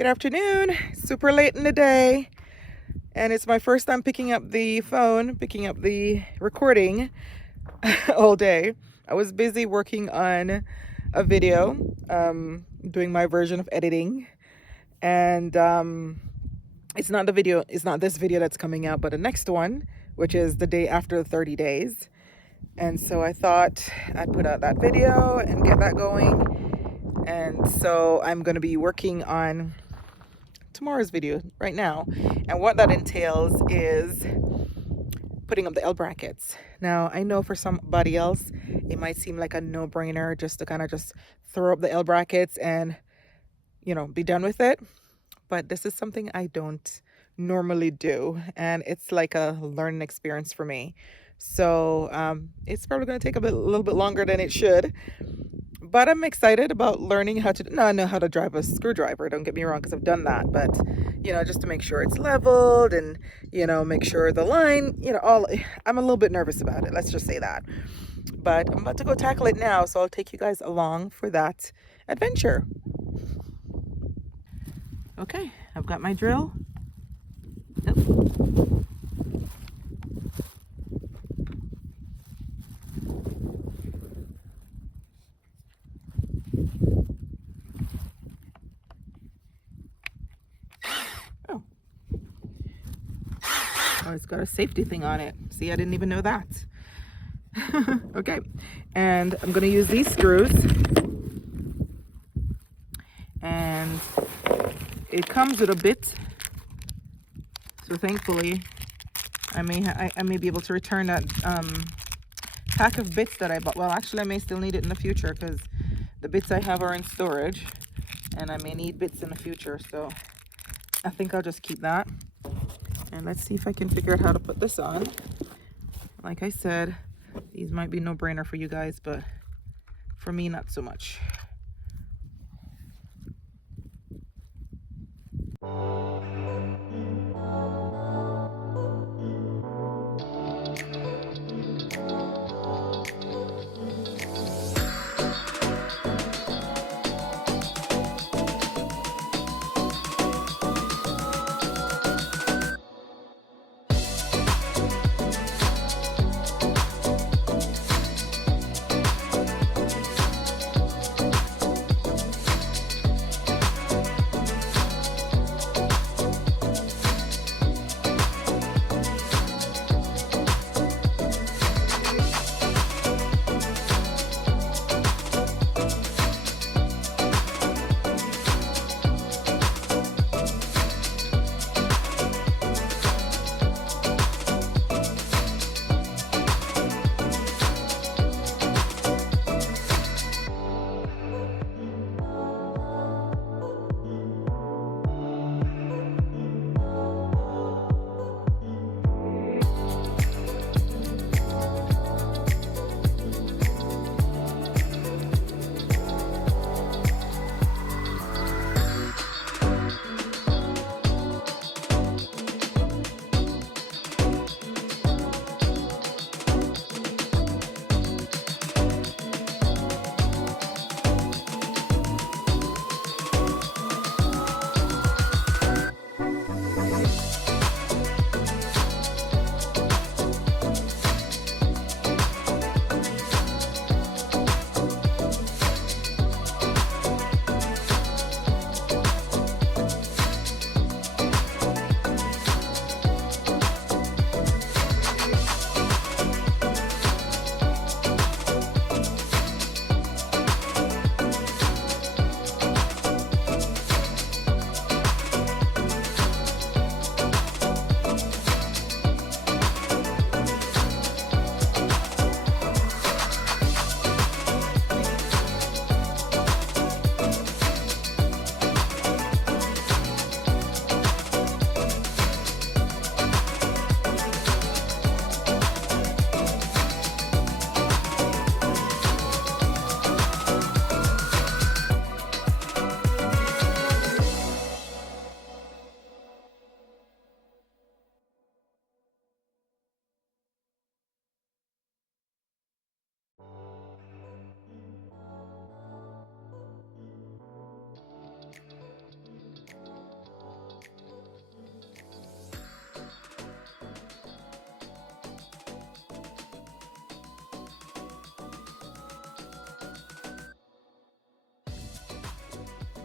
Good afternoon. Super late in the day, and it's my first time picking up the phone, picking up the recording all day. I was busy working on a video, doing my version of editing, and it's not this video that's coming out, but the next one, which is the day after the 30 days. And so I thought I'd put out that video and get that going. And so I'm going to be working on tomorrow's video right now. And what that entails is putting up the L brackets. Now, I know for somebody else, it might seem like a no-brainer just to kind of just throw up the L brackets and, be done with it. But this is something I don't normally do. And it's like a learning experience for me. So it's probably going to take a little bit longer than it should. But I'm excited about learning how to, I know how to drive a screwdriver, don't get me wrong, because I've done that. But, just to make sure it's leveled and, make sure the line, I'm a little bit nervous about it. Let's just say that. But I'm about to go tackle it now. So I'll take you guys along for that adventure. Okay, I've got my drill. Yep. Oh, it's got a safety thing on it. See, I didn't even know that. Okay, and I'm going to use these screws. And it comes with a bit. So thankfully, I may be able to return that pack of bits that I bought. Well, actually, I may still need it in the future because the bits I have are in storage. And I may need bits in the future. So I think I'll just keep that. And let's see if I can figure out how to put this on. Like I said, these might be no-brainer for you guys, but for me, not so much.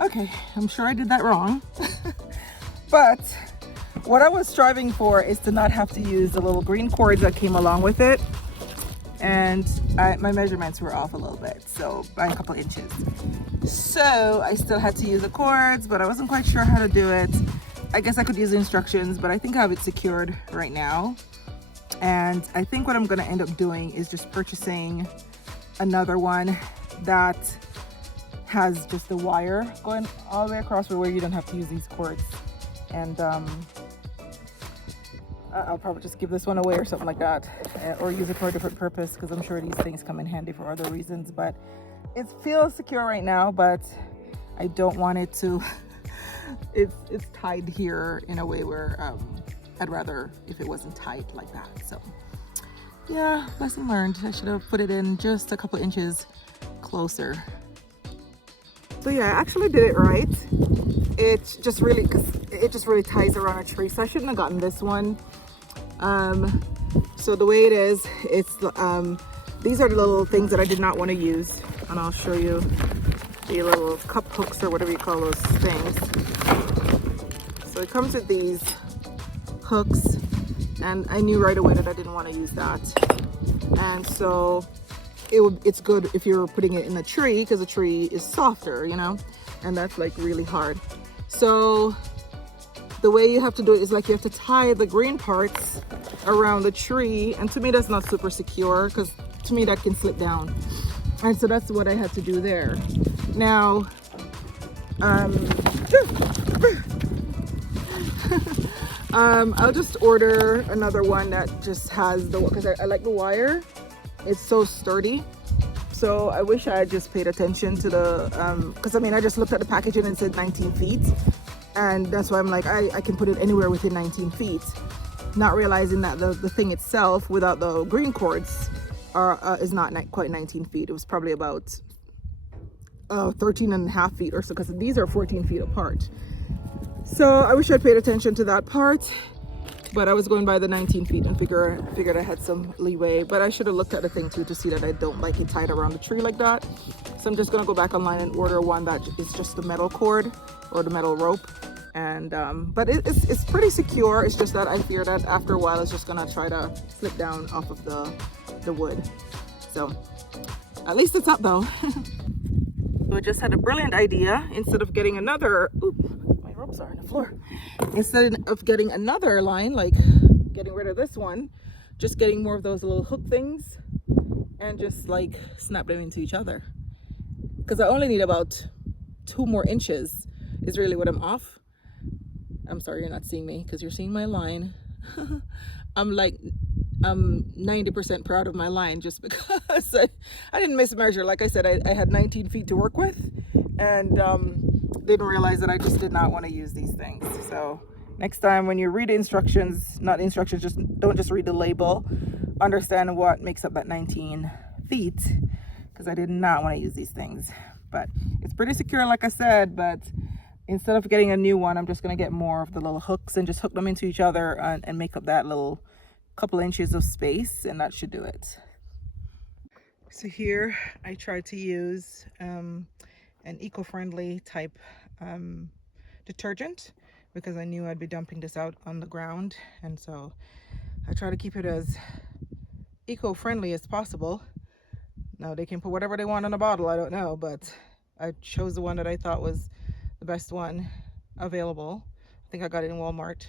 Okay, I'm sure I did that wrong. But what I was striving for is to not have to use the little green cords that came along with it. And my measurements were off a little bit, so by a couple inches. So I still had to use the cords, but I wasn't quite sure how to do it. I guess I could use the instructions, but I think I have it secured right now. And I think what I'm gonna end up doing is just purchasing another one that has just the wire going all the way across where you don't have to use these cords. And I'll probably just give this one away or something like that, or use it for a different purpose, because I'm sure these things come in handy for other reasons. But it feels secure right now, but I don't want it to it's tied here in a way where I'd rather if it wasn't tight like that. So yeah, lesson learned. I should have put it in just a couple inches closer. So yeah, I actually did it right. It just really ties around a tree, so I shouldn't have gotten this one. So the way it is, it's these are the little things that I did not want to use, and I'll show you the little cup hooks or whatever you call those things. So it comes with these hooks, and I knew right away that I didn't want to use that. And so it's good if you're putting it in a tree, because a tree is softer, you know, and that's like really hard. So the way you have to do it is like you have to tie the green parts around the tree, and to me that's not super secure, because to me that can slip down. And so that's what I had to do there. Now I'll just order another one that just has the, because I like the wire. It's so sturdy. So I wish I had just paid attention to the because I mean I just looked at the packaging and it said 19 feet, and that's why I'm like I can put it anywhere within 19 feet, not realizing that the thing itself without the green cords is not quite 19 feet. It was probably about 13 and a half feet or so, because these are 14 feet apart. So I wish I'd paid attention to that part, but I was going by the 19 feet and figured I had some leeway. But I should have looked at the thing too to see that I don't like it tied around the tree like that. So I'm just gonna go back online and order one that is just the metal cord or the metal rope. And but it's pretty secure. It's just that I fear that after a while it's just gonna try to slip down off of the wood. So at least it's up though. So I just had a brilliant idea. Instead of getting another, my ropes are on the floor. Instead of getting another line, like getting rid of this one, just getting more of those little hook things and just like snap them into each other. Because I only need about 2 more inches is really what I'm off. I'm sorry you're not seeing me because you're seeing my line. I'm 90% proud of my line just because I didn't mismeasure. Like I said, I had 19 feet to work with, and didn't realize that I just did not want to use these things. So next time when you read the instructions, not instructions, just don't just read the label, understand what makes up that 19 feet, because I did not want to use these things. But it's pretty secure, like I said, but instead of getting a new one, I'm just going to get more of the little hooks and just hook them into each other and make up that little couple inches of space, and that should do it. So here I tried to use an eco-friendly type detergent, because I knew I'd be dumping this out on the ground, and so I try to keep it as eco-friendly as possible. Now they can put whatever they want on a bottle, I don't know, but I chose the one that I thought was the best one available. I think I got it in Walmart.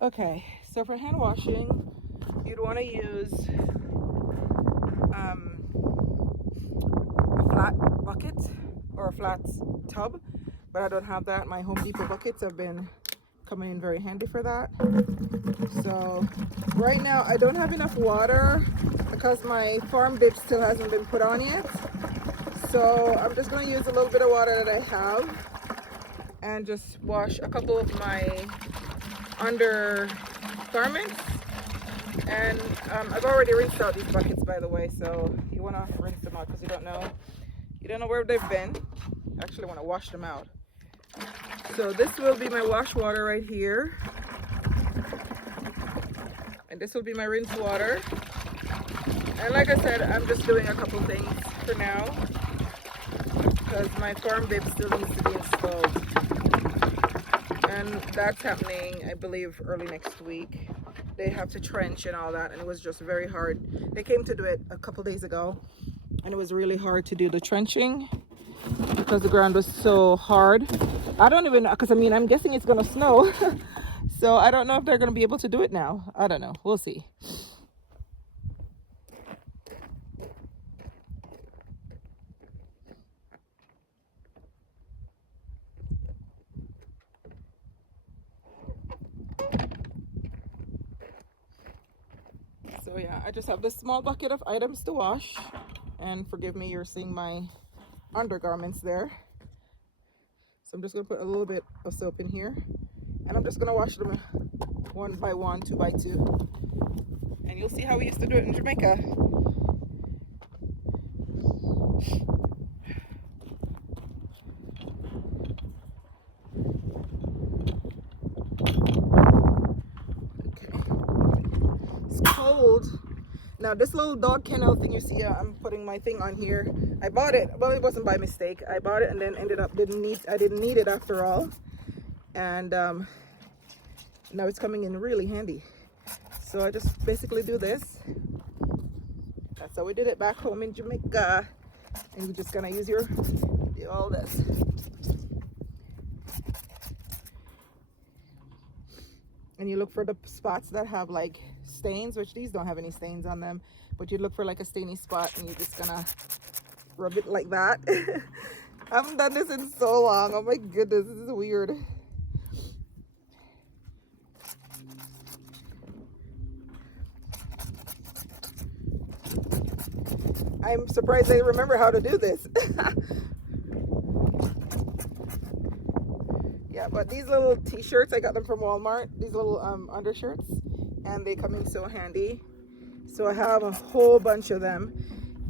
Okay, so for hand washing, you'd want to use a flat bucket or a flat tub, but I don't have that. My Home Depot buckets have been coming in very handy for that. So right now I don't have enough water because my farm ditch still hasn't been put on yet. So I'm just going to use a little bit of water that I have and just wash a couple of my undergarments. And I've already rinsed out these buckets, by the way, so you want to rinse them out because you don't know where they've been. You actually want to wash them out. So this will be my wash water right here, and this will be my rinse water. And like I said, I'm just doing a couple things for now. because my farm bib still needs to be installed. And that's happening, I believe, early next week. They have to trench and all that, and it was just very hard. They came to do it a couple days ago, and it was really hard to do the trenching because the ground was so hard. I don't even know, because I mean, I'm guessing it's gonna snow. So I don't know if they're gonna be able to do it now. I don't know, we'll see. So yeah, I just have this small bucket of items to wash, and forgive me, you're seeing my undergarments there. So I'm just gonna put a little bit of soap in here, and I'm just gonna wash them one by one, two by two, and you'll see how we used to do it in Jamaica. It's cold. Now this little dog kennel thing you see, I'm putting my thing on here. I bought it, well, it wasn't by mistake. I bought it and then ended up I didn't need it after all, and now it's coming in really handy. So I just basically do this. That's how we did it back home in Jamaica. And you're just gonna use do all this. And you look for the spots that have like stains, which these don't have any stains on them, but you look for like a stainy spot and you're just gonna rub it like that. I haven't done this in so long. Oh my goodness, this is weird. I'm surprised I remember how to do this. Yeah, but these little t-shirts, I got them from Walmart, these little undershirts, and they come in so handy. So I have a whole bunch of them,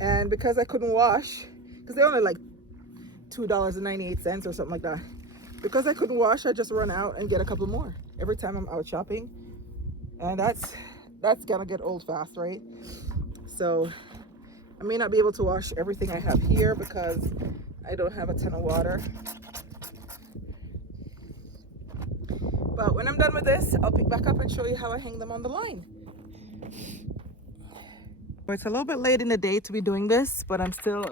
and because I couldn't wash, because they're only like $2.98 or something like that, because I couldn't wash, I just run out and get a couple more every time I'm out shopping, and that's gonna get old fast, right? So I may not be able to wash everything I have here because I don't have a ton of water. But when I'm done with this, I'll pick back up and show you how I hang them on the line. It's a little bit late in the day to be doing this, but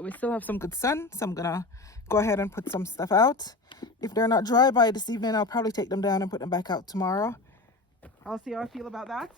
we still have some good sun, so I'm gonna go ahead and put some stuff out. If they're not dry by this evening, I'll probably take them down and put them back out tomorrow. I'll see how I feel about that.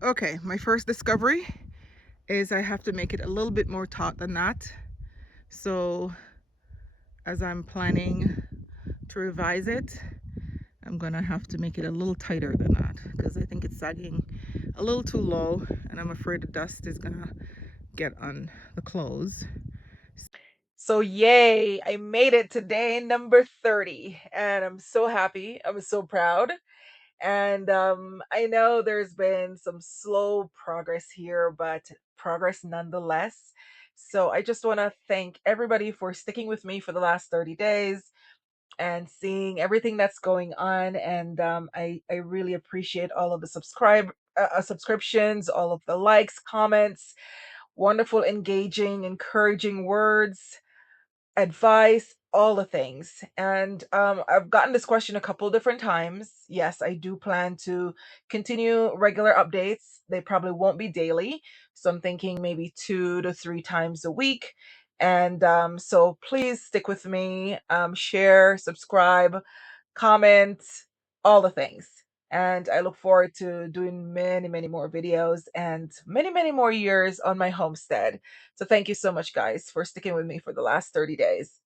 Okay, my first discovery is I have to make it a little bit more taut than that. So as I'm planning to revise it, I'm gonna have to make it a little tighter than that because I think it's sagging a little too low, and I'm afraid the dust is gonna get on the clothes. So yay, I made it to day number 30, and I'm so happy. I'm so proud. And I know there's been some slow progress here, but progress nonetheless. So I just want to thank everybody for sticking with me for the last 30 days and seeing everything that's going on. And I really appreciate all of the subscriptions, all of the likes, comments, wonderful, engaging, encouraging words, advice, all the things. And I've gotten this question a couple different times. Yes, I do plan to continue regular updates. They probably won't be daily. So I'm thinking maybe 2 to 3 times a week. And so please stick with me, share, subscribe, comment, all the things. And I look forward to doing many, many more videos and many, many more years on my homestead. So thank you so much, guys, for sticking with me for the last 30 days.